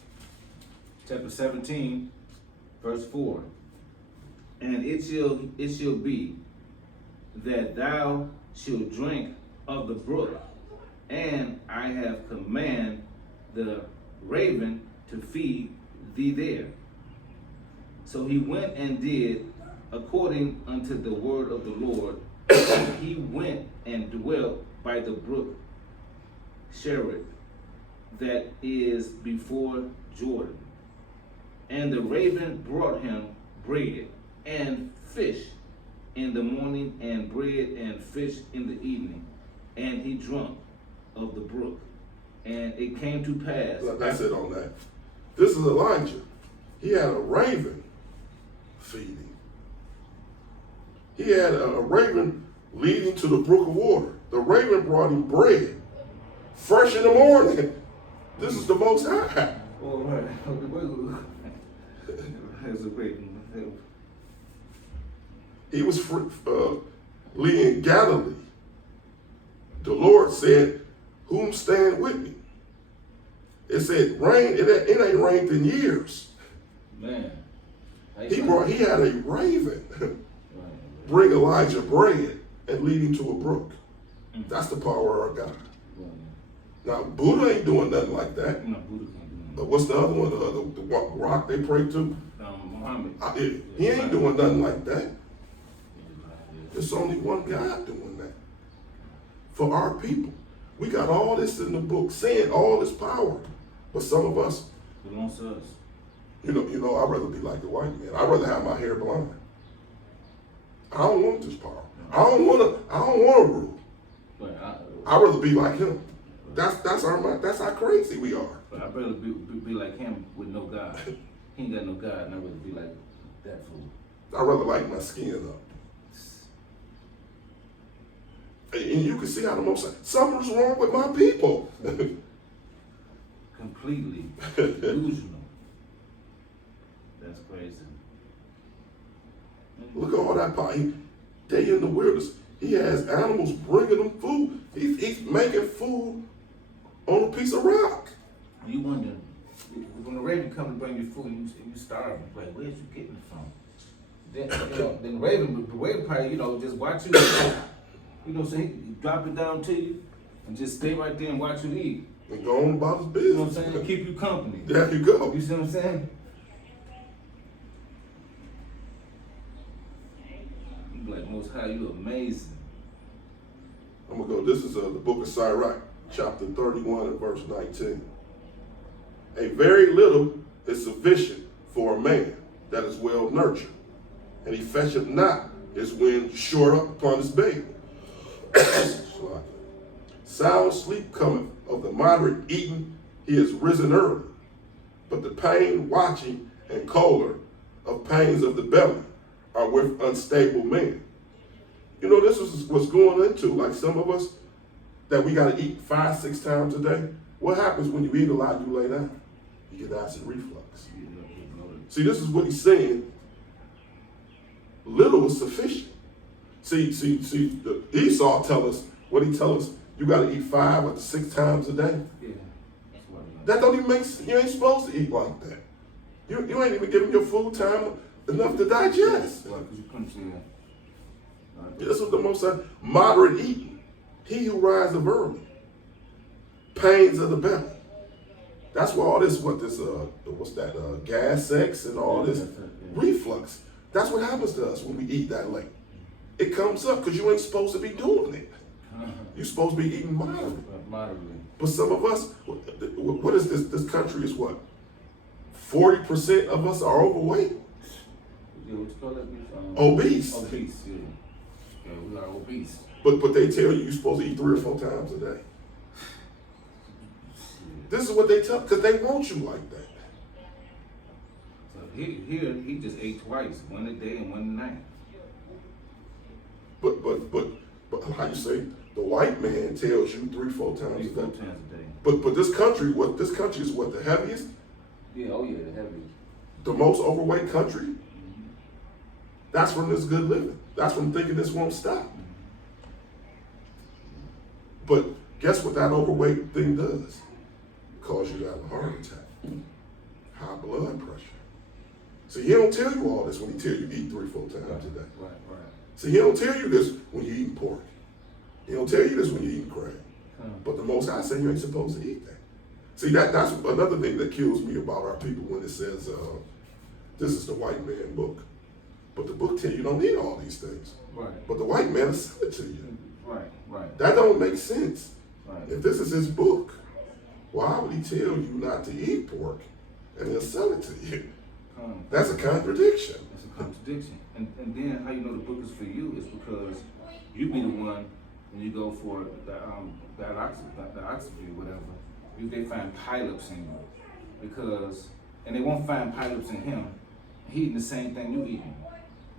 chapter 17, verse 4. And it shall be that thou shalt drink of the brook, and I have commanded the raven to feed thee there. So he went and did according unto the word of the Lord. He went and dwelt by the brook Cherith, that is before Jordan. And the raven brought him bread and fish in the morning, and bread and fish in the evening, and he drank of the brook. And it came to pass. That's it on that. This is Elijah. He had a raven feeding. He had a raven leading to the brook of water. The raven brought him bread fresh in the morning This is the Most High. Oh, right. That's a great one. He was leading Galilee. The Lord said, "Whom stand with me?" It said, "Rain." It ain't rained in years. Man. He had a raven bring Elijah bread and lead him to a brook. That's the power of our God. Now, Buddha ain't doing nothing like that. No, Buddha can't do What's the other one? The rock they pray to? Muhammad. He ain't doing nothing like that. There's only one God doing that. For our people. We got all this in the book, saying all this power. But some of us, Belongs to us. you know, I'd rather be like the white man. I'd rather have my hair blonde. I don't want this power. I don't want to rule. But I'd rather be like him. That's how crazy we are. But I'd rather be like him with no God. He ain't got no God, and I'd rather be like that fool. I'd rather light my skin up. And you can see how the Most something's wrong with my people. Completely delusional. That's crazy. Look at all that power. They in the wilderness. He has animals bringing them food. He's making food on a piece of rock. You wonder, when the raven come to bring you food, you starving. Like, where's you getting it from? Then the raven probably, just watch you. So he drop it down to you and just stay right there and watch you eat. And go on about his business. You know what I'm saying? Keep you company. There you go. You see what I'm saying? You be like, Most High, you amazing. I'm going to go. This is the book of Sirach, chapter 31 and verse 19. A very little is sufficient for a man that is well nurtured, and he fetcheth not his wind short up upon his baby. Sound sleep cometh of the moderate eating, he is risen early. But the pain, watching, and choler of pains of the belly are with unstable men. You know, this is what's going into, like some of us, that we got to eat 5-6 times a day. What happens when you eat a lot, you lay down? You get acid reflux. See, this is what he's saying. Little is sufficient. See, the Esau tell us, what he tell us, you got to eat 5 or 6 times a day. Yeah, that's what That don't even make sense. You ain't supposed to eat like that. You ain't even giving your food time enough to digest. Well, because you couldn't see that. This is the most moderate eating. He who rises early. Pains of the belly. That's why all this, gas sex and all this reflux. That's what happens to us when we eat that late. It comes up because you ain't supposed to be doing it. You're supposed to be eating moderately. But some of us, what is this? This country is what? 40% of us are overweight. Yeah, what you call that? Obese. Obese, yeah. Yeah, we are obese. But they tell you you're supposed to eat 3 or 4 times a day. This is what they tell, because they want you like that. So he just ate twice, one a day and one a night. But how you say, the white man tells you 3-4 times a 3-4 day. times a day. But this country is what, the heaviest? Yeah, oh yeah, the heaviest. The most overweight country? Mm-hmm. That's from this good living. That's from thinking this won't stop. Mm-hmm. But guess what that overweight thing does? It causes you to have a heart attack, high blood pressure. See, he don't tell you all this when he tell you to eat 3-4 times a day. Right. See, he don't tell you this when you're eating pork. He don't tell you this when you're eating crab. But the Most High say you ain't supposed to eat that. See, that's another thing that kills me about our people when it says, this is the white man book. But the book tell you don't need all these things. Right. But the white man will sell it to you. Right. That don't make sense. Right. If this is his book, why would he tell you not to eat pork and he'll sell it to you? That's a contradiction. That's a contradiction. And then how you know the book is for you is because you be the one when you go for the oxygen, whatever. If they find pileups in you, and they won't find pileups in him. He eating the same thing you eating,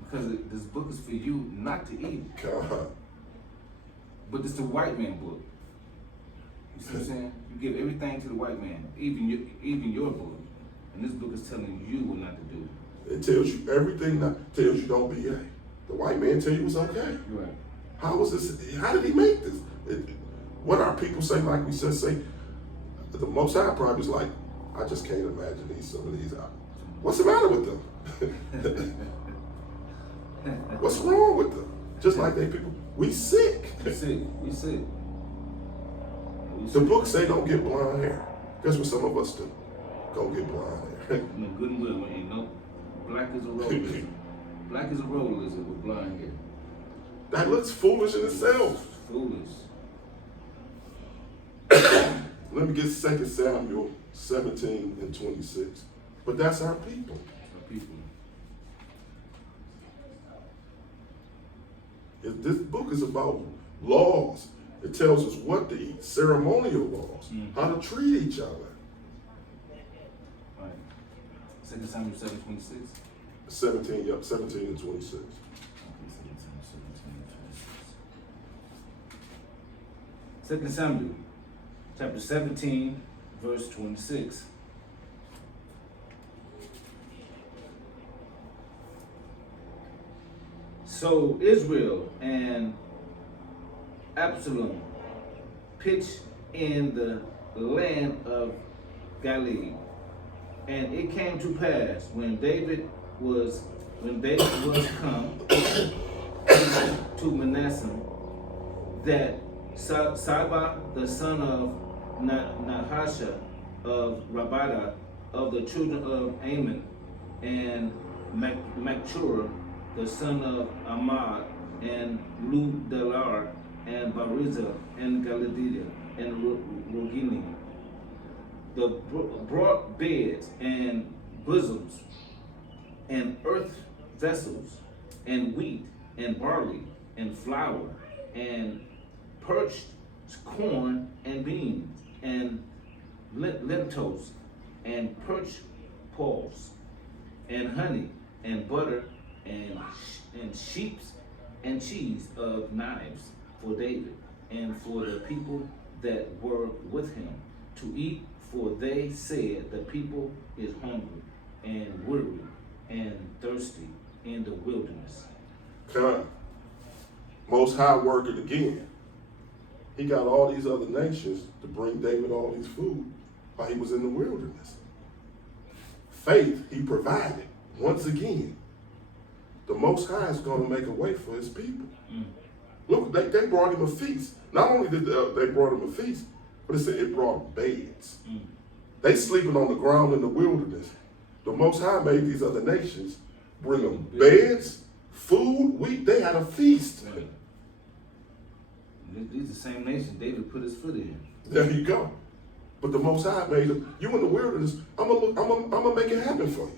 because this book is for you not to eat. God. But it's the white man book. You see what I'm saying? You give everything to the white man, even your book. And this book is telling you what not to do. It tells you everything, tells you don't be gay. The white man tell you it's okay. You're right. How was this? How did he make this? What our people say, like we said, the Most High probably is like, I just can't imagine some of these out. What's the matter with them? What's wrong with them? Just like they people, we sick. We sick. We sick. The book say don't get blonde hair. Guess what some of us do? Go get blonde hair. In a good and well, ain't no black is a roll lizard. Black is a roll lizard with blonde hair. That looks foolish in itself. Foolish. Let me get 2 Samuel 17 and 26. But that's our people. Our people. This book is about laws. It tells us what to eat, ceremonial laws, how to treat each other. Right. 2 Samuel 7:26. 17 and 26. Okay, 2 Samuel 17 and 26. 2 Samuel chapter 17, verse 26. So Israel and Absalom pitched in the land of Galilee. And it came to pass when David was come to Manasseh, that Saba the son of Nahasha of Rabada of the children of Ammon, and Machur the son of Ahmad, and Ludalar, and Barizah, and Galadia, and Rogini, the brought beds and bosoms, and earth vessels, and wheat, and barley, and flour, and parched corn, and beans, and lentils, and parched pulse, and honey, and butter, and sheeps, and cheese of knives for David, and for the people that were with him to eat, for they said the people is hungry, and weary, and thirsty in the wilderness. Come. Most High worked it again. He got all these other nations to bring David all these food while he was in the wilderness. Faith, he provided once again. The Most High is going to make a way for his people. Look, they brought him a feast. Not only did they brought him a feast, but it said it brought beds. They sleeping on the ground in the wilderness. The Most High made these other nations bring them beds, food, wheat. They had a feast. Right. These are the same nations David put his foot in. There you go. But the Most High made them. You in the wilderness. I'm gonna make it happen for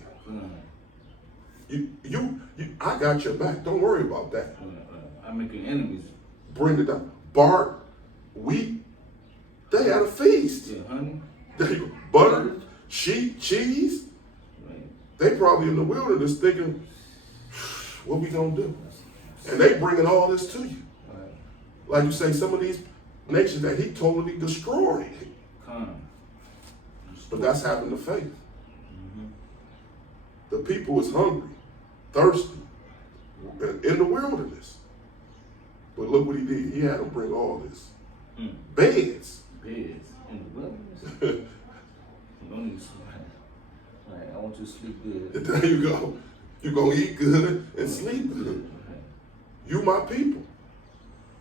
you. I got your back. Don't worry about that. I make your enemies. Bring it down. Bark, wheat. They had a feast. Yeah, honey. There you go. Butter, sheep, cheese. Right. They probably in the wilderness thinking, what we gonna do? And they bringing all this to you. Right. Like you say, some of these nations that he totally destroyed. Come. But that's having the faith. The people was hungry, thirsty, in the wilderness. But look what he did. He had them bring all this. Beds. Beds in the wilderness. Don't even sleep. Right. I want you to sleep good. There you go. You're going to eat good and sleep good. Right. You my people.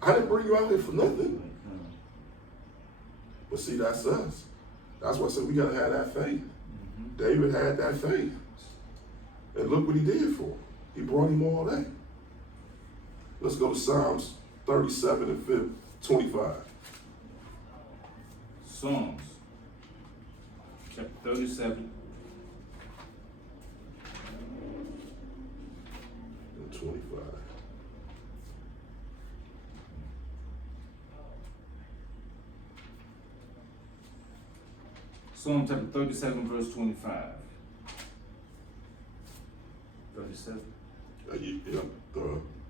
I didn't bring you out here for nothing. But see, that's us. That's why I said we got to have that faith. David had that faith. And look what he did for him. He brought him all that. Let's go to Psalms 37 and 25. Psalms chapter 37 and 25. Psalm chapter 37, verse 25. 37. Yeah,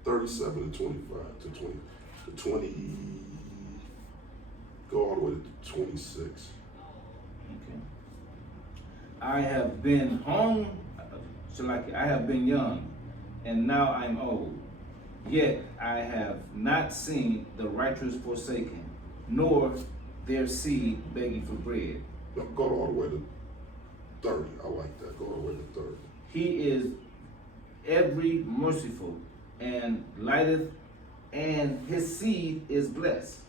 37 and 25 to 20. Go all the way to 26. Okay. I have been I have been young, and now I'm old. Yet I have not seen the righteous forsaken, nor their seed begging for bread. No, go all the way to 30. I like that. Go all the way to 30. He is every merciful and lighteth, and his seed is blessed.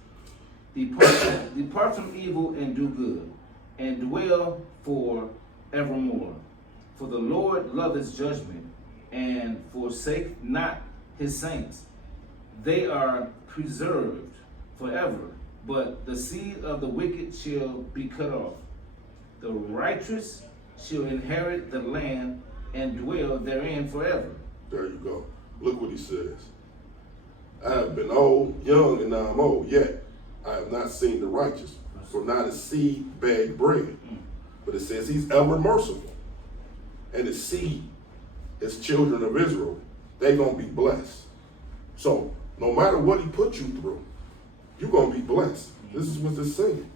Depart from evil and do good, and dwell for evermore. For the Lord loveth judgment, and forsake not his saints. They are preserved forever, but the seed of the wicked shall be cut off. The righteous shall inherit the land and dwell therein forever. There you go. Look what he says. I have been old, young, and now I'm old, yet I have not seen the righteous, for not a seed beg bread. But it says he's ever merciful. And his seed, his children of Israel, they're going to be blessed. So no matter what he put you through, you're going to be blessed. This is what it's saying.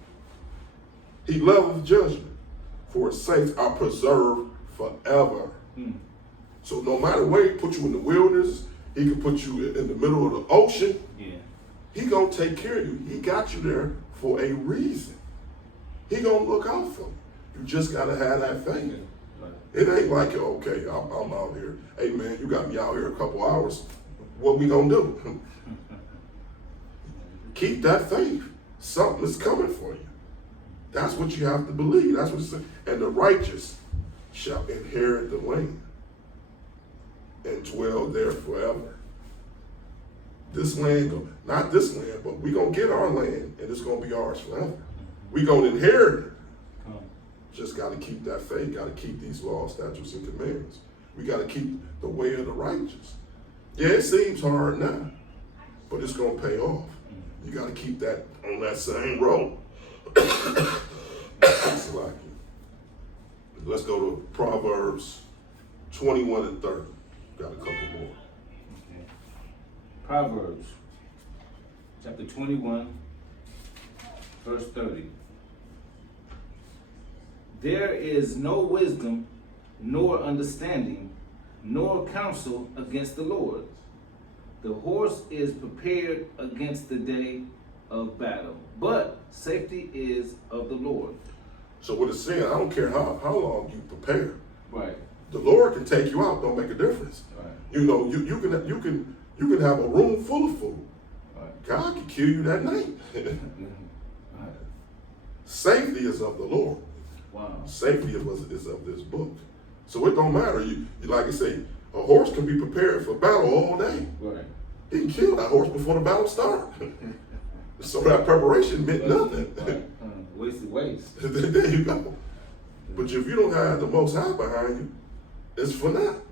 He loveth judgment, for his saints are preserved forever. So no matter where he put you in the wilderness, he can put you in the middle of the ocean. Yeah. He gonna take care of you. He got you there for a reason. He gonna look out for you. You just gotta have that faith. Right. It ain't like, okay, I'm out here. Hey man, you got me out here a couple hours. What we gonna do? Keep that faith. Something is coming for you. That's what you have to believe. That's what it says. And the righteous shall inherit the land and dwell there forever. This land, not this land, but we gonna get our land and it's gonna be ours forever. We gonna inherit it. Just gotta keep that faith, gotta keep these laws, statutes, and commandments. We gotta keep the way of the righteous. Yeah, it seems hard now, but it's gonna pay off. You gotta keep that on that same road. Let's go to Proverbs 21 and 30. Got a couple more. Okay. Proverbs chapter 21, verse 30. There is no wisdom, nor understanding, nor counsel against the Lord. The horse is prepared against the day of battle, but safety is of the Lord. So what it's saying, I don't care how long you prepare. Right. The Lord can take you out, don't make a difference. Right. You know, you can have a room full of food. Right. God can kill you that night. Right. Safety is of the Lord. Wow. Safety is of this book. So it don't matter. You like I say, a horse can be prepared for battle all day. Right. He can kill that horse before the battle starts. So that preparation meant nothing. Right. Wasted waste. There you go. But if you don't have the Most High behind you, it's for naught.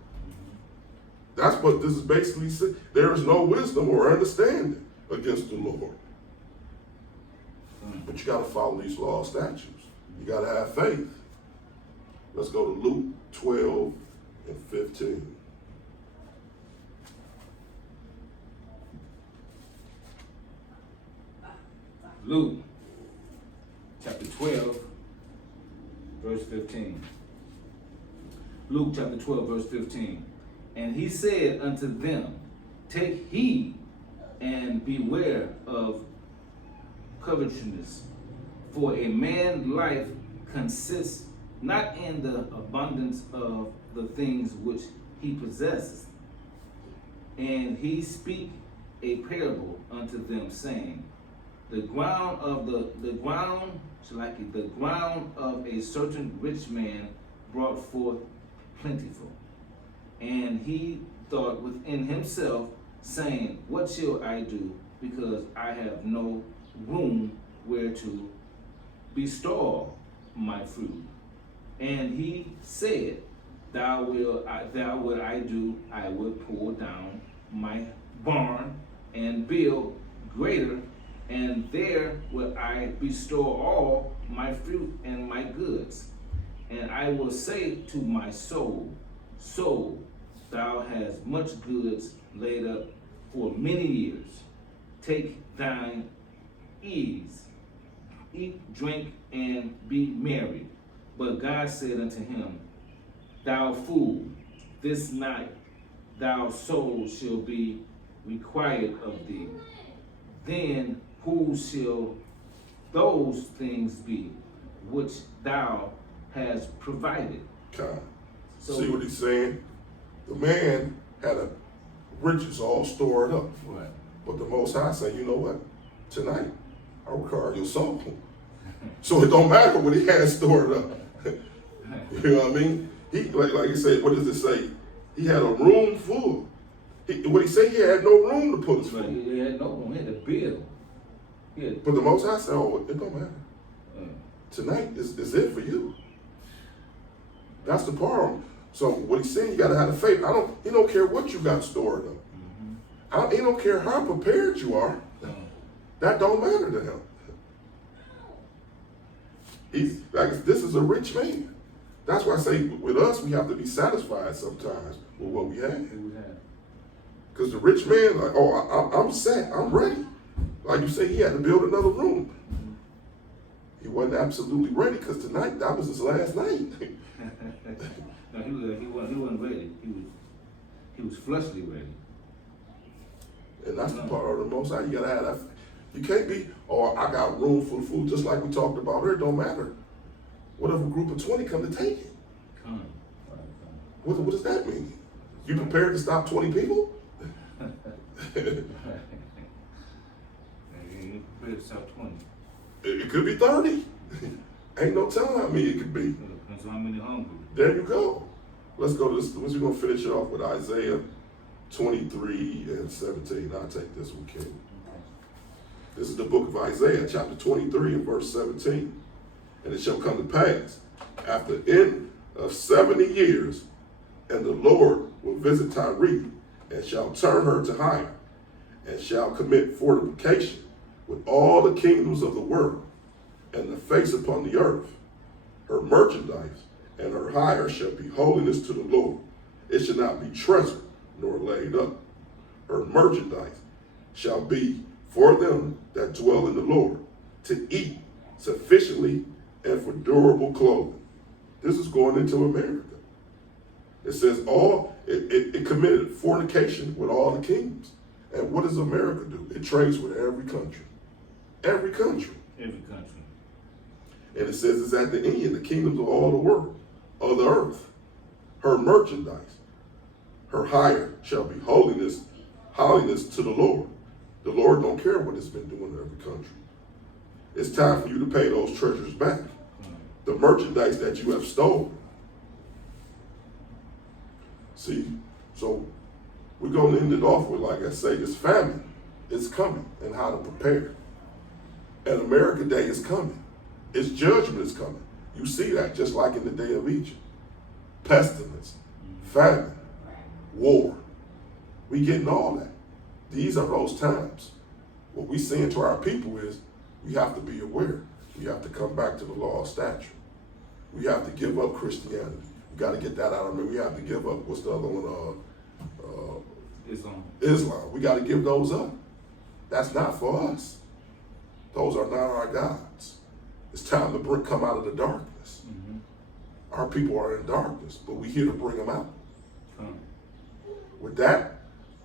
That's what this is basically saying. There is no wisdom or understanding against the Lord. But you got to follow these law statutes. You got to have faith. Let's go to Luke 12 and 15. Luke chapter 12, verse 15. Luke chapter 12, verse 15. And he said unto them, take heed and beware of covetousness, for a man's life consists not in the abundance of the things which he possesses. And he speak a parable unto them, saying, the ground of a certain rich man brought forth plentiful. And he thought within himself, saying, what shall I do, because I have no room where to bestow my fruit? And he said, what I do, I will pull down my barn and build greater, and there will I bestow all my fruit and my goods. And I will say to my soul, soul, thou hast much goods laid up for many years. Take thine ease, eat, drink, and be merry. But God said unto him, Thou fool, this night thy soul shall be required of thee. Then who shall those things be which thou hast provided? God. So- See what he's saying? The man had riches all stored up. Right. But the Most High say, you know what? Tonight, I require your soul. So it don't matter what he has stored up. You know what I mean? He like he said, what does it say? He had a room full. What he said, he had no room to put his But food. he had no one, he had a bill. He had, But the Most High said, oh, it don't matter. uh, Tonight is it for you. That's the problem. So what he's saying, you gotta have the faith. He don't care what you got stored up. He don't care how prepared you are. That don't matter to him. He's like, this is a rich man. That's why I say with us, we have to be satisfied sometimes with what we have. he was had. Because the rich man, like, oh, I'm set, I'm ready. Like you say, he had to build another room. He wasn't absolutely ready because tonight, that was his last night. No, he wasn't ready. He was fleshly ready. And that's the part of the Most High. You gotta have that. You can't be, oh, I got room for the food, just like we talked about earlier. It don't matter. What if a group of 20 come to take it? Come. What does that mean? You prepared to stop 20 people? He prepared to stop 20. It could be 30. Ain't no telling how many it could be. Depends on how many hungry. There you go. Let's go to this. We're going to finish it off with Isaiah 23 and 17. I'll take this one, King. This is the book of Isaiah, chapter 23 and verse 17. And it shall come to pass, after the end of 70 years, and the Lord will visit Tyre, and shall turn her to hire, and shall commit fortification with all the kingdoms of the world, and the face upon the earth. Her merchandise and her hire shall be holiness to the Lord. It shall not be treasured nor laid up. Her merchandise shall be for them that dwell in the Lord, to eat sufficiently and for durable clothing. This is going into America. It says it committed fornication with all the kingdoms. And what does America do? It trades with every country. Every country. Every country. And it says it's at the end, the kingdoms of all the world, of the earth. Her merchandise, her hire shall be holiness to the Lord. The Lord don't care what it's been doing in every country. It's time for you to pay those treasures back. The merchandise that you have stolen. See, so we're going to end it off with, like I say, this famine is coming and how to prepare. And America Day is coming. Its judgment is coming. You see that just like in the day of Egypt. Pestilence, famine, war. We getting all that. These are those times. What we saying to our people is we have to be aware. We have to come back to the law of statute. We have to give up Christianity. We got to get that out of me. We have to give up, what's the other one? Islam. We got to give those up. That's not for us. Those are not our gods. It's time to come out of the darkness. Our people are in darkness, but we're here to bring them out. With that,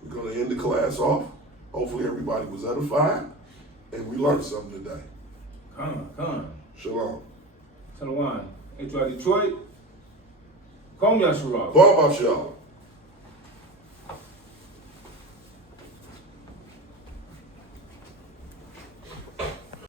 we're going to end the class off. Hopefully everybody was edified and we learned something today. Come. Shalom. Shalom. Detroit. Come, Yashua. Ball up, y'all.